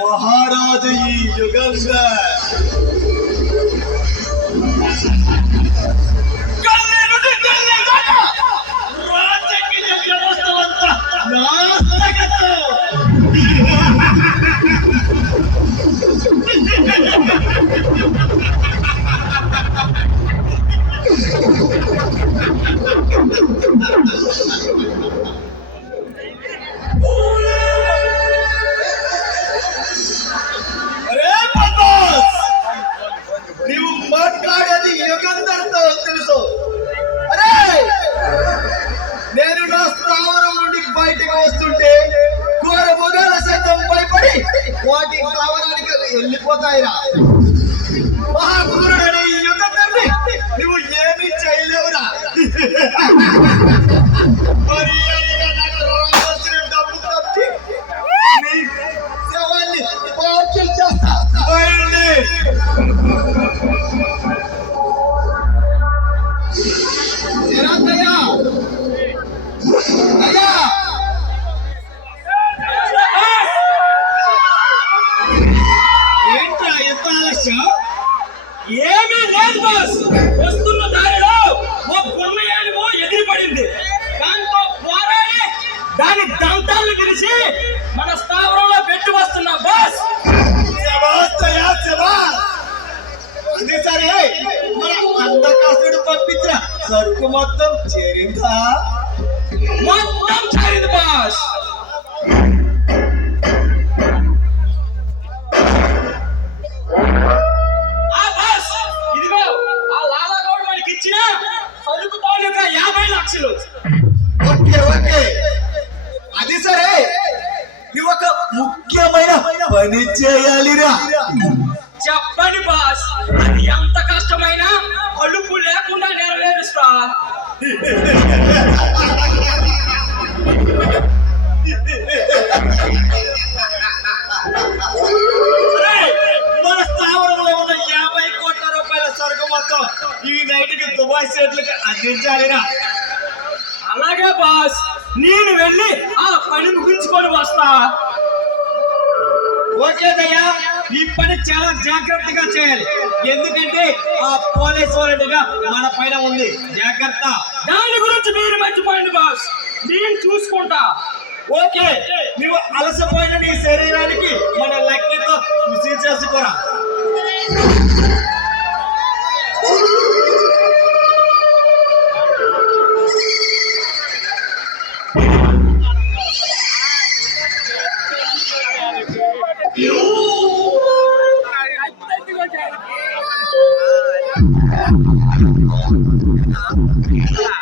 మహారాజు ఈ యుగంగా వాటి కావడానికి వెళ్ళిపోతాయిరా. మహాపురుడని ఈ యుగంలో నువ్వు ఏమీ చేయలేవురా. డబ్బు తప్పి నీ శవాన్ని పార్సల్ చేస్తా. ఏమీ లేదు బాస్. వస్తున్న దారిలో ఓ గుర్మయానిమో ఎదిరిపడింది. దాంతో పోరాడి దాని దంతాలను పిలిచి మన స్థావరంలో పెట్టి వస్తున్నా బాస్. అదే సరే, మన అందకాసుడు పంపించిన సరుకు మొత్తం చేరిందా? మొత్తం చేరింది బాస్. అది సరే, నువ్వు ఒక ముఖ్యమైన పని చేయాలిరా. చెప్పండి బాస్. అది ఎంత కష్టమైనా అలుపు లేకుండా నెరవేరుస్తా. మన స్థావరంలో ఉన్న 50 కోట్ల రూపాయల సరుకు మొత్తం ఈ నైట్కి దుబాయ్ స్టేట్లకి అందించాలిరా. అలాగే బాస్, నేను వెళ్ళి ఆ పని ముగించుకొని వస్తా. ఓకే దయ్యా, ఈ పని చాలా జాగ్రత్తగా చేయాలి. ఎందుకంటే ఆ పోలీస్ వారెంట్గా మన పైన ఉంది. జాగ్రత్త. దాని గురించి మీరు మర్చిపోయింది బాస్, నేను చూసుకుంటా. ఓకే, నువ్వు అలసిపోయిన నీ శరీరానికి మన లక్కీతో కృషి చేసుకోరా. Yeah.